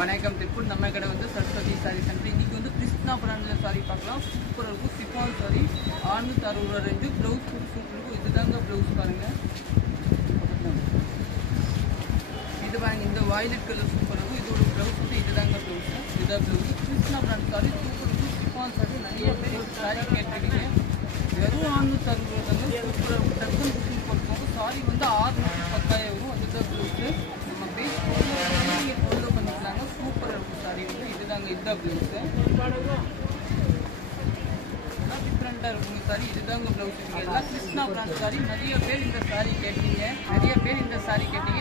வணக்கம் திருப்பூர் நம்ம கடை வந்து சரஸ்வதி சாரி சென்டர். இன்றைக்கி வந்து கிருஷ்ணா பிராண்டில் சாரி பார்க்கலாம். சூப்பராக இருக்கும். Chiffon sorry 660 range. ப்ளவுஸ் கூட சூப்பர் இருக்கும். இதுதாங்க ப்ளவுஸ் பாருங்கள். இது பாருங்கள், இந்த வாய்லட் கலர் சூப்பராக இருக்கும். இதோட ப்ளவுஸ் வந்து இதுதாங்க ப்ளவுஸ். இதுதான் blouse. Krishna brand sorry super இருக்கும். சிஃபான் சாரி நிறைய பேர் சாரி கேட்டிருக்கீங்க. வெறும் 660 தாங்க. சூப்பராக இருக்கும். டக்குன்னு புக்கிங் போட்டுக்கோங்க. சாரி வந்து 610 வரும். அதுதான் ப்ளவுஸு. நம்ம பேஸ் ஃபாலோ பண்ணிக்கலாங்க. சூப்பராக இருக்கும் சாரி வந்து. இதுதாங்க இதுதான் ப்ளவுஸு. எல்லாம் டிஃப்ரெண்ட்டாக இருக்குங்க சாரி. இதுதாங்க ப்ளவுஸ். எல்லாம் கிருஷ்ணா பிராண்ட் சாரி. நிறைய பேர் இந்த சாரி கேட்டீங்க.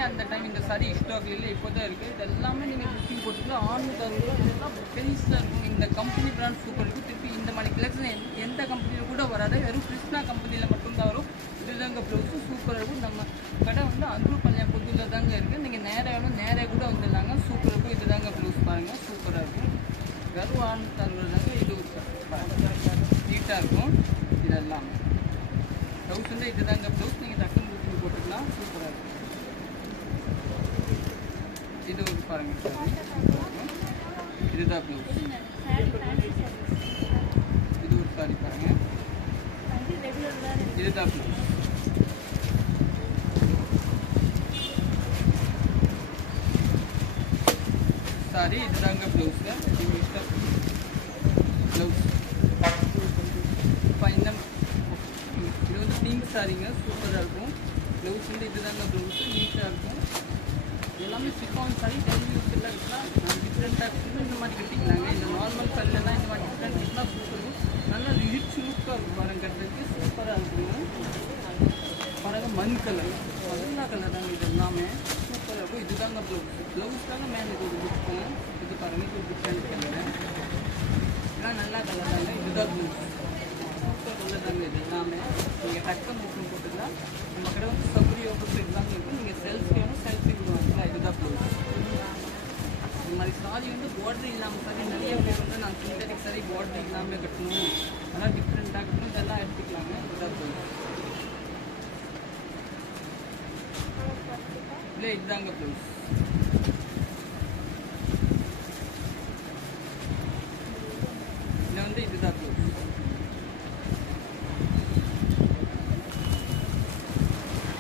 அந்த டைம் இந்த சாரி ஸ்டாக் இல்லை, இப்போ தான் இருக்குது. இது எல்லாமே நீங்கள் புக்கிங் போட்டுக்கலாம். 660 இதெல்லாம் பெருசாக இருக்கும். இந்த கம்பெனி பிராண்ட் சூப்பர் இருக்கும். திருப்பி இந்த மாதிரி கலெக்ஷன் எந்த கம்பெனியில் கூட வராது. வெறும் கிருஷ்ணா கம்பெனியில் மட்டும்தான் வரும். இதுதாங்க ப்ளவுஸு. சூப்பராக இருக்கும். நம்ம கடை வந்து அந்தூர்பாளையம் புதுவில் தாங்க இருக்குது. நீங்கள் நேராக கூட வந்துடலாங்க. சூப்பராக இருக்கும். இதுதாங்க ப்ளவுஸ் பாருங்கள். சூப்பராக இருக்கும். வெறும் 660 தாங்க. இது நீட்டாக இருக்கும். இதெல்லாம் ப்ளவுஸ் வந்து இதுதாங்க ப்ளவுஸ். நீங்கள் டக்குன்னு புக்கிங் போட்டுக்கலாம். சூப்பராக இருக்கும். இது ஒரு பாருங்கள் சாரி. இதுதான் ப்ளவுஸ். இது ஒரு சாரி பாருங்கள். இதுதான் ப்ளவுஸ். சாரி இதுதாங்க ப்ளவுஸு. ப்ளவுஸ் இப்போ இது வந்து பிங்க் சாரிங்க. சூப்பராக இருக்கும். ப்ளவுஸ் வந்து இதுதாங்க ப்ளவுஸு. நீட்டாக இருக்கும். எல்லாமே சிஃபான் சாரி. டெய்லி யூஸ் எல்லாம் இருக்கலாம். டிஃப்ரெண்ட்டாக இருக்குது. இந்த மாதிரி கட்டிக்கலாங்க. இந்த நார்மல் கல்லுலாம் இந்த மாதிரி டிஃப்ரெண்ட் இருந்தால் சூப்பர் இருக்கும். நல்லா ரிச் லுக்காக இருக்கும் பாருங்க. கட்டுறதுக்கு சூப்பராக இருக்குங்க. பாருங்கள், மண் கலர் மதுரா கலர் தாங்க. இது எல்லாமே சூப்பராக இருக்கும். இதுதாங்க ப்ளவுஸ். ப்ளவுஸ் தாங்க மேலே இது ஒரு புக்கு. இது பாருங்கள், இது ஒரு டிஃப்ரெண்ட் கலர். இதெல்லாம் நல்லா கலர் தாங்க. இதுதான் ப்ளவுஸ். சூப்பர் கலர் தாங்க. இது எல்லாமே நீங்கள் டக்கு மூக்கம் போட்டுக்கலாம். நம்ம கடை வந்து சபரி ஆஃபர்ஸ் எல்லாமே இருக்கும். நீங்கள் செல்ஃபி வேணும், செல்ஃபி கொடுவாங்களா. இதுதான் ப்ளவுஸ். இந்த மாதிரி சாரி வந்து பார்டர் இல்லாமல் சாரி நிறைய பேர் வந்து நான் சிந்தடிக் சாரி பார்டர் இல்லாமல் கட்டணும், அதெல்லாம் டிஃப்ரெண்ட்டாக கட்டணும், இதெல்லாம் எடுத்துக்கலாங்க. இதுதான் ப்ளவுஸ். இல்லை இதுதாங்க ப்ளவுஸ். இதில் வந்து இதுதான் ப்ளவுஸ்.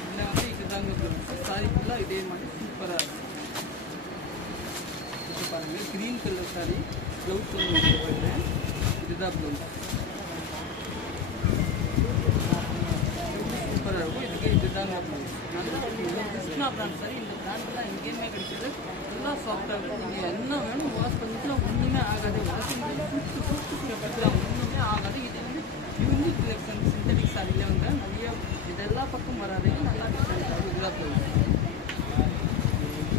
இதில் வந்து இதுதாங்க ப்ளவுஸ். சாரி ஃபுல்லாக இதே மாதிரி சூப்பராக இருக்கும். இது பாருங்கள், க்ரீன் கலர் சாரி. ப்ளவுஸ் வந்து பாருங்கள். இதுதான் ப்ளவுஸ். சூப்பராக இருக்கும். இதுக்கு இதுதாங்க ப்ளவுஸ். நல்லா கிருஷ்ணா பிராண்ட் சாரி. இந்த பிராண்டெல்லாம் எங்கேயுமே கிடைக்கிறது. எல்லாம் சாஃப்டாக இருக்கும். நீங்கள் என்ன வேணும் வாஷ் பண்ணிக்கலாம். ஒன்றுமே ஆகாது. பற்றிலாம் ஒன்றுமே ஆகாது. இது வந்து யூனிக் கலெக்ஷன். சிந்தடிக் சாரியில் வந்து நிறைய இதெல்லாம் பக்கம் வராது. நல்லா டிஃப்ரெண்ட் ஆகும். இதுதான் ப்ளவுஸ்.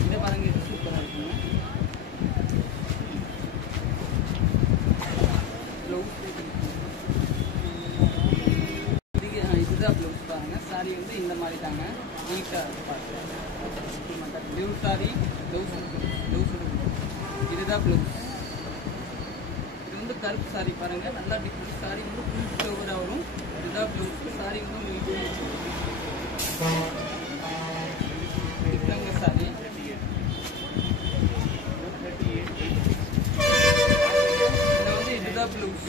இதை பாருங்க, இது சூப்பராக இருக்குங்க. ப்ளவுஸ் இதுதான் ப்ளவுஸ் பாருங்கள். சாரி வந்து இந்த மாதிரி தாங்க. நீட்டாக பாருங்கள். Pure sorry. ப்ளவுஸ் இதுதான் ப்ளவுஸ். இது வந்து கருப்பு சாரி பாருங்கள். நல்லா டிஃப்ரெண்ட் சாரி வந்து ஃபுல் ஃப்ளவராக வரும். இதுதான் ப்ளவுஸ். சாரி வந்து உங்களுக்கு டிஃப்ரெண்ட் சாரி. இதில் வந்து இதுதான் ப்ளவுஸ்.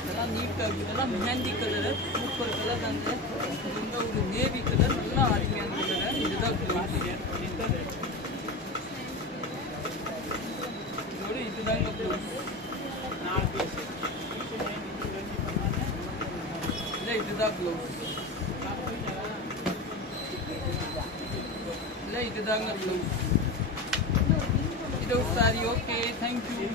இதெல்லாம் நீட்டாக இருக்குது. இதெல்லாம் மெஹந்தி கலரு. சூப்பர் கலர் தாங்க. இது வந்து ஒரு நேவி கலர். நல்லா அருமையான கலரு. இதுதான் ப்ளவுஸ். இதோட இதுதாங்க ப்ளவுஸ். இல்லை இதுதான் ப்ளவுஸ். இல்லை இதுதாங்க ப்ளவுஸ். இது ஒரு சாரி. Okay, thank you.